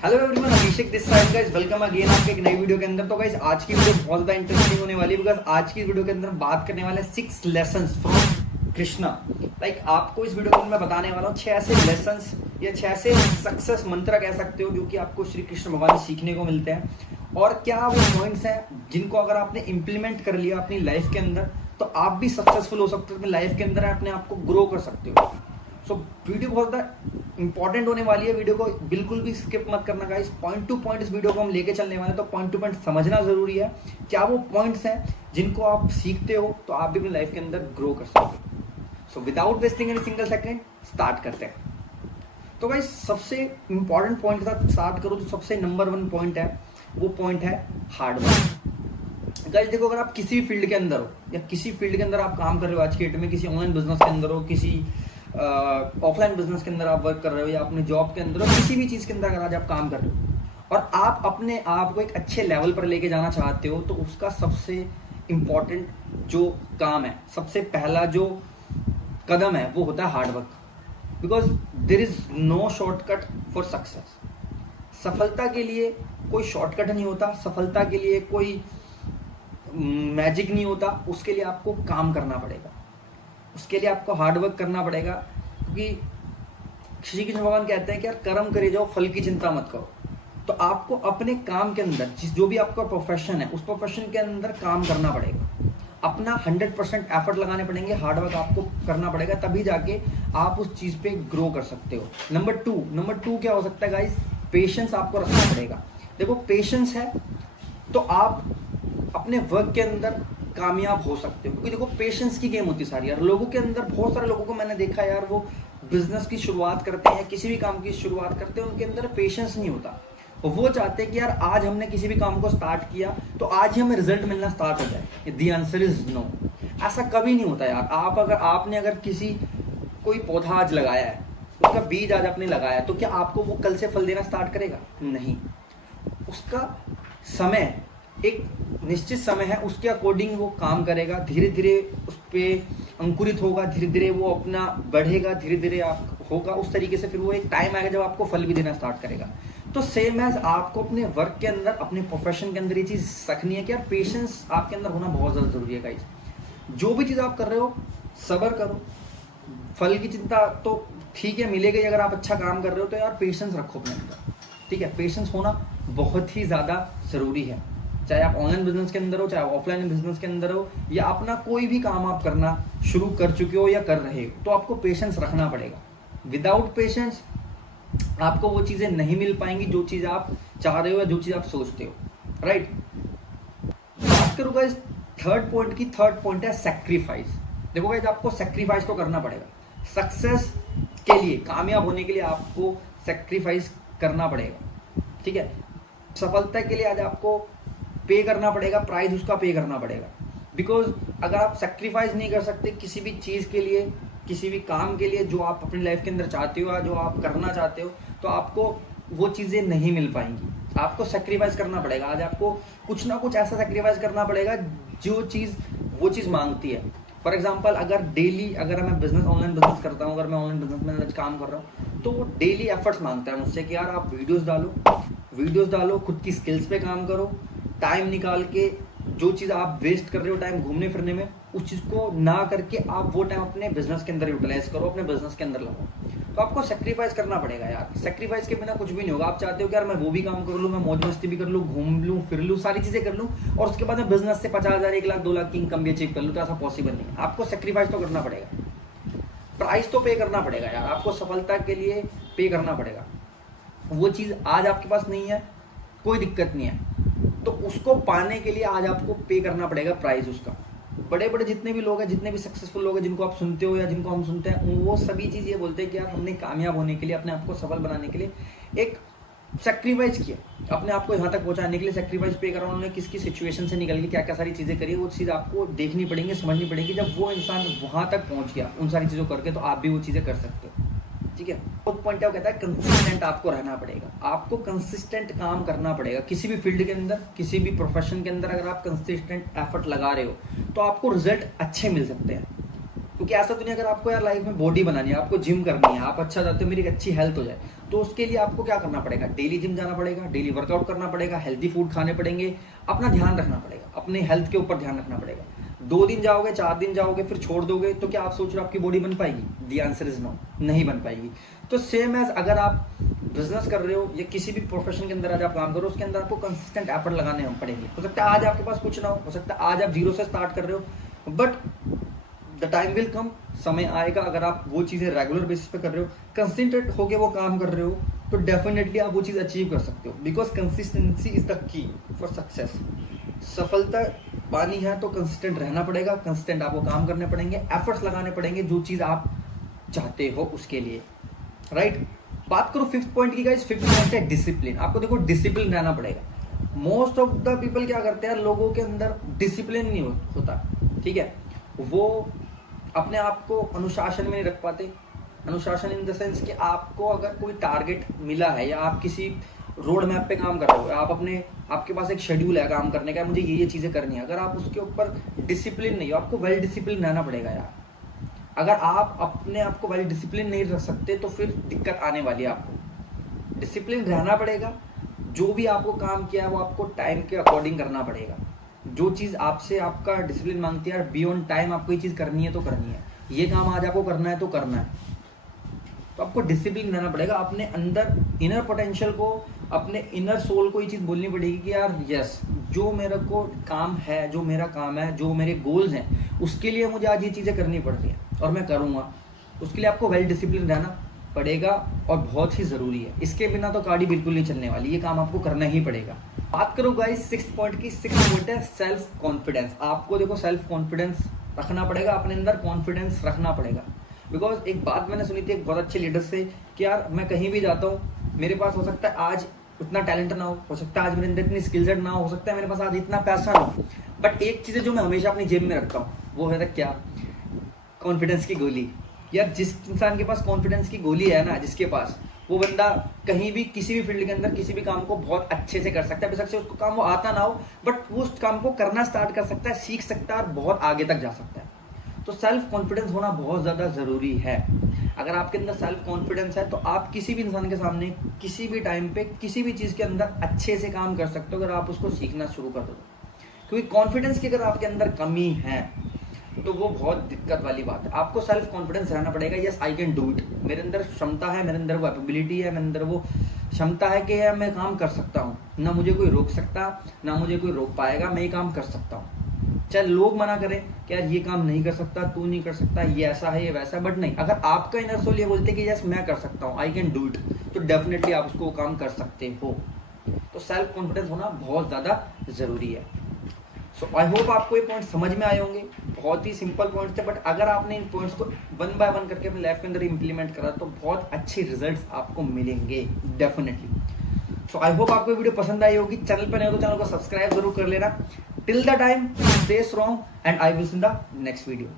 Hello everyone, Abhishek this side guys, welcome again आपके एक नई वीडियो के अंदर। तो गाइस आज की वीडियो बहुत ज्यादा इंटरेस्टिंग होने वाली है बिकॉज आज की वीडियो के अंदर बात करने वाले 6 लेसन्स फ्रॉम कृष्णा। लाइक आपको इस वीडियो के अंदर मैं बताने वाला हूँ 6 ऐसे लेसन्स या 6 ऐसे सक्सेस मंत्र कह सकते हो जो कि आपको श्री कृष्ण भगवान से सीखने को मिलते हैं। और क्या वो पॉइंट्स हैं जिनको अगर आपने इंप्लीमेंट कर लिया अपनी लाइफ के अंदर तो आप भी सक्सेसफुल हो सकते हो अपनी लाइफ के अंदर, अपने आप को ग्रो कर सकते हो। सो वीडियो बहुत ज्यादा इंपॉर्टेंट होने वाली है, वीडियो को बिल्कुल भी स्किप मत करना गाइस। पॉइंट टू पॉइंट इस वीडियो को हम लेके चलने वाले हैं, तो पॉइंट टू पॉइंट समझना जरूरी है। क्या वो पॉइंट्स हैं जिनको आप सीखते हो तो आप भी अपनी लाइफ के अंदर ग्रो कर सकते हो। So without wasting any single second start करते हैं। तो गाइस सबसे इंपॉर्टेंट पॉइंट के साथ स्टार्ट करो तो सबसे नंबर 1 पॉइंट है, वो पॉइंट है हार्ड वर्क। गाइस देखो, अगर आप किसी भी फील्ड के अंदर हो या किसी फील्ड के अंदर आप काम कर रहे हो आज के डेट में, किसी ऑनलाइन बिजनेस के अंदर हो, किसी ऑफलाइन बिजनेस के अंदर आप वर्क कर रहे हो या अपने जॉब के अंदर हो, किसी भी चीज के अंदर अगर आज आप काम कर रहे हो और आप अपने आप को एक अच्छे लेवल पर लेके जाना चाहते हो तो उसका सबसे इंपॉर्टेंट जो काम है, सबसे पहला जो कदम है वो होता है hard work. Because there is no shortcut for success. सफलता के लिए कोई शॉर्टकट नहीं होता, सफलता के लिए कोई मैजिक नहीं होता। उसके लिए आपको काम करना पड़ेगा, उसके लिए आपको हार्डवर्क करना पड़ेगा। क्योंकि श्री कृष्ण भगवान कहते हैं कि यार कर्म करे जाओ, फल की चिंता मत करो। तो आपको अपने काम के अंदर जो भी आपका प्रोफेशन है उस प्रोफेशन के अंदर काम करना पड़ेगा, अपना 100% एफर्ट लगाने पड़ेंगे, हार्डवर्क आपको करना पड़ेगा, तभी जाके आप उस चीज पे ग्रो कर सकते हो। नंबर टू क्या हो सकता है गाइस? पेशेंस आपको रखना पड़ेगा। देखो पेशेंस है तो आप अपने वर्क के अंदर कामयाब हो सकते हो। क्योंकि देखो पेशेंस की गेम होती है सारी यार। लोगों के अंदर, बहुत सारे लोगों को मैंने देखा यार, वो बिजनेस की शुरुआत करते हैं, किसी भी काम की शुरुआत करते हैं, उनके अंदर पेशेंस नहीं होता। वो चाहते हैं कि यार आज हमने किसी भी काम को स्टार्ट किया तो आज ही हमें रिजल्ट मिलना स्टार्ट हो जाए। The answer is no. ऐसा कभी नहीं होता यार। आपने अगर कोई पौधा आज लगाया है, उसका बीज आज आपने लगाया, तो क्या आपको वो कल से फल देना स्टार्ट करेगा? नहीं। उसका समय, एक निश्चित समय है, उसके अकॉर्डिंग वो काम करेगा, धीरे धीरे उस पर अंकुरित होगा, धीरे धीरे वो अपना बढ़ेगा, धीरे धीरे आप होगा उस तरीके से, फिर वो एक टाइम आएगा जब आपको फल भी देना स्टार्ट करेगा। तो सेम एज आपको अपने वर्क के अंदर, अपने प्रोफेशन के अंदर ये चीज रखनी है कि यार पेशेंस आपके अंदर होना बहुत ज्यादा जरूरी है गाइस। जो भी चीज आप कर रहे हो सब्र करो। फल की चिंता तो ठीक है मिलेगी, अगर आप अच्छा काम कर रहे हो तो यार पेशेंस रखो अपने अंदर, ठीक है। पेशेंस होना बहुत ही ज्यादा जरूरी है, चाहे आप ऑनलाइन बिजनेस के अंदर हो, चाहे ऑफलाइन बिजनेस के अंदर हो, या अपना कोई भी काम आप करना शुरू कर चुके हो या कर रहे हो, तो आपको पेशेंस रखना पड़ेगा। विदाउट पेशेंस आपको वो चीजें नहीं मिल पाएंगी जो चीज आप चाह रहे हो या जो चीज आप सोचते हो, राइट। बात करूँ गाइस थर्ड पॉइंट की। थर्ड पॉइंट है सैक्रिफाइस। देखो गाइस आपको सैक्रिफाइस तो करना पड़ेगा। सक्सेस के लिए, कामयाब होने के लिए आपको सैक्रिफाइस करना पड़ेगा, ठीक है। सफलता के लिए आज आपको पे करना पड़ेगा, प्राइस उसका पे करना पड़ेगा। बिकॉज अगर आप सेक्रीफाइस नहीं कर सकते किसी भी चीज के लिए, किसी भी काम के लिए जो आप अपनी लाइफ के अंदर चाहते हो या जो आप करना चाहते हो, तो आपको वो चीजें नहीं मिल पाएंगी। आपको सेक्रीफाइस करना पड़ेगा। आज आपको कुछ ना कुछ ऐसा सेक्रीफाइस करना पड़ेगा जो चीज वो चीज मांगती है। फॉर एग्जाम्पल अगर मैं बिजनेस, ऑनलाइन बिजनेस करता हूँ, अगर मैं ऑनलाइन बिजनेस में आज काम कर रहा हूँ, तो वो डेली एफर्ट्स मांगता है मुझसे कि यार आप वीडियोस डालो, खुद की स्किल्स पे काम करो, टाइम निकाल के जो चीज आप वेस्ट कर रहे हो टाइम घूमने फिरने में, उस चीज को ना करके आप वो टाइम अपने बिजनेस के अंदर यूटिलाइज करो, अपने बिजनेस के अंदर लगाओ। तो आपको सेक्रीफाइस करना पड़ेगा यार। सेक्रीफाइस के बिना कुछ भी नहीं होगा। आप चाहते हो कि यार मैं वो भी काम कर लूँ, मैं मौज मस्ती भी कर लूँ, घूम लूँ, फिर लूँ, सारी चीजें कर लूँ, और उसके बाद मैं बिजनेस से 50,000, 1 लाख, 2 लाख की इनकम भी अचीव कर लूँ, तो ऐसा पॉसिबल नहीं है। आपको सेक्रीफाइस तो करना पड़ेगा, प्राइस तो पे करना पड़ेगा यार। आपको सफलता के लिए पे करना पड़ेगा। वो चीज आज आपके पास नहीं है, कोई दिक्कत नहीं है, तो उसको पाने के लिए आज आपको पे करना पड़ेगा प्राइस उसका। बड़े बड़े जितने भी लोग हैं, जितने भी सक्सेसफुल लोग हैं जिनको आप सुनते हो या जिनको हम सुनते हैं, वो सभी चीज ये बोलते हैं कि यार हमने कामयाब होने के लिए, अपने आप को सफल बनाने के लिए एक सेक्रीफाइस किया, अपने आप को यहाँ तक पहुंचाने के लिए सेक्रीफाइस पे करा। उन्होंने किस किस सिचुएशन से निकल के क्या क्या सारी चीजें करी, वो चीज आपको देखनी पड़ेंगी, समझनी पड़ेगी। जब वो इंसान वहां तक पहुंच गया उन सारी चीजों करके, तो आप भी वो चीजें कर सकते हो, ठीक है। फोर्थ पॉइंट क्या कहता है? कंसिस्टेंट आपको रहना पड़ेगा। आपको कंसिस्टेंट काम करना पड़ेगा किसी भी फील्ड के अंदर, किसी भी प्रोफेशन के अंदर। अगर आप कंसिस्टेंट एफर्ट लगा रहे हो तो आपको रिजल्ट अच्छे मिल सकते हैं। क्योंकि ऐसा तो नहीं अगर आपको यार लाइफ में बॉडी बनानी है, आपको जिम करनी है, आप अच्छा चाहते हो मेरी एक अच्छी हेल्थ हो जाए, तो उसके लिए आपको क्या करना पड़ेगा, डेली जिम जाना पड़ेगा, डेली वर्कआउट करना पड़ेगा, हेल्दी फूड खाने पड़ेंगे, अपना ध्यान रखना पड़ेगा, अपने हेल्थ के ऊपर ध्यान रखना पड़ेगा। 2 दिन जाओगे, 4 दिन जाओगे, फिर छोड़ दोगे, तो क्या आप सोच रहे हो आपकी बॉडी बन पाएगी? द आंसर इज नो, नहीं बन पाएगी। तो सेम एज अगर आप बिजनेस कर रहे हो या किसी भी प्रोफेशन के अंदर आज आप काम करो, उसके अंदर आपको कंसिस्टेंट एफर्ट लगाने पड़ेंगे। हो सकता है आज आपके पास कुछ ना हो सकता है आज आप जीरो से स्टार्ट कर रहे हो, but the time will come, समय आएगा। अगर आप वो चीजें रेगुलर बेसिस पे कर रहे हो, कंसिस्टेंट होके वो काम कर रहे हो, तो डेफिनेटली आप वो चीज अचीव कर सकते हो। Because consistency is the key for success. सफलता पानी है तो कंसिस्टेंट रहना पड़ेगा, कंसिस्टेंट आपको काम करने पड़ेंगे, एफर्ट्स लगाने पड़ेंगे जो चीज आप चाहते हो उसके लिए, राइट। बात करो 5th पॉइंट की गाइस, 5th पॉइंट है डिसिप्लिन। आपको देखो डिसिप्लिन रहना पड़ेगा। मोस्ट ऑफ द पीपल क्या करते हैं, लोगों के अंदर डिसिप्लिन नहीं होता, ठीक है, वो अपने आप को अनुशासन में नहीं रख पाते। अनुशासन इन द सेंस कि आपको अगर कोई टारगेट मिला है या आप किसी रोड मैप पे काम कर रहे हो, आपके पास एक शेड्यूल है काम करने का, मुझे ये चीजें करनी है, अगर आप उसके ऊपर डिसिप्लिन नहीं हो, आपको वेल डिसिप्लिन रहना पड़ेगा यार। अगर आप अपने आप को वेल डिसिप्लिन नहीं रख सकते तो फिर दिक्कत आने वाली है। आपको डिसिप्लिन रहना पड़ेगा, जो भी आपको काम किया है वो आपको टाइम के अकॉर्डिंग करना पड़ेगा। जो चीज आपसे आपका डिसिप्लिन मांगती है, बियॉन्ड टाइम आपको ये चीज करनी है तो करनी है, ये काम आज आपको करना है तो करना है, तो आपको डिसिप्लिन रहना पड़ेगा। अपने अंदर इनर पोटेंशियल को, अपने इनर सोल को ये चीज बोलनी पड़ेगी कि यार यस, जो मेरे को काम है, जो मेरा काम है, जो मेरे गोल्स हैं, उसके लिए मुझे आज ये चीजें करनी पड़ रही है और मैं करूंगा। उसके लिए आपको वेल डिसिप्लिन रहना पड़ेगा और बहुत ही जरूरी है। इसके बिना तो गाड़ी बिल्कुल नहीं चलने वाली, ये काम आपको करना ही पड़ेगा। बात करो गाइस 6th पॉइंट की, 6th पॉइंट है सेल्फ कॉन्फिडेंस। आपको देखो सेल्फ कॉन्फिडेंस रखना पड़ेगा, अपने अंदर कॉन्फिडेंस रखना पड़ेगा। बिकॉज एक बात मैंने सुनी थी एक बहुत अच्छे लीडर से कि यार मैं कहीं भी जाता हूँ, मेरे पास हो सकता है आज उतना टैलेंट ना हो सकता है आज मेरे अंदर इतनी स्किल सेट ना हो सकता है मेरे पास आज इतना पैसा ना हो, बट एक चीज है जो मैं हमेशा अपनी जेब में रखता हूँ, वो है क्या, कॉन्फिडेंस की गोली। यार जिस इंसान के पास कॉन्फिडेंस की गोली है ना, जिसके पास, वो बंदा कहीं भी किसी भी फील्ड के अंदर किसी भी काम को बहुत अच्छे से कर सकता है। बेशक से उसको काम वो आता ना हो, बट वो उस काम को करना स्टार्ट कर सकता है, सीख सकता है और बहुत आगे तक जा सकता है। तो सेल्फ कॉन्फिडेंस होना बहुत ज्यादा जरूरी है। अगर आपके अंदर सेल्फ कॉन्फिडेंस है तो आप किसी भी इंसान के सामने किसी भी टाइम पे किसी भी चीज के अंदर अच्छे से काम कर सकते हो, अगर आप उसको सीखना शुरू कर दो। क्योंकि कॉन्फिडेंस की अगर आपके अंदर कमी है तो वो बहुत दिक्कत वाली बात है। आपको सेल्फ कॉन्फिडेंस रहना पड़ेगा, yes I can do it, मेरे अंदर क्षमता है, मेरे अंदर वो एबिलिटी है, मेरे अंदर वो क्षमता है कि यार मैं काम कर सकता हूँ, ना मुझे कोई रोक सकता, ना मुझे कोई रोक पाएगा, मैं ये काम कर सकता हूँ। चाहे लोग मना करें कि यार ये काम नहीं कर सकता, तू नहीं कर सकता, ये ऐसा है, ये वैसा है, बट नहीं, अगर आपका इनर सोल ये बोलते कि यस मैं कर सकता हूँ, आई कैन डू इट, तो डेफिनेटली आप उसको काम कर सकते हो। तो सेल्फ कॉन्फिडेंस होना बहुत ज्यादा जरूरी है। सो आई होप आपको ये पॉइंट समझ में आए होंगे। बहुत ही सिंपल पॉइंट्स थे, बट अगर आपने इन पॉइंट्स को 1 बाय 1 करके अपने लाइफ के अंदर इंप्लीमेंट करा तो बहुत अच्छे रिजल्ट्स आपको मिलेंगे डेफिनेटली। सो आई होप आपको वीडियो पसंद आई होगी। चैनल पर नए हो तो चैनल को सब्सक्राइब जरूर कर लेना। Till the time stay strong and I will see in the next video.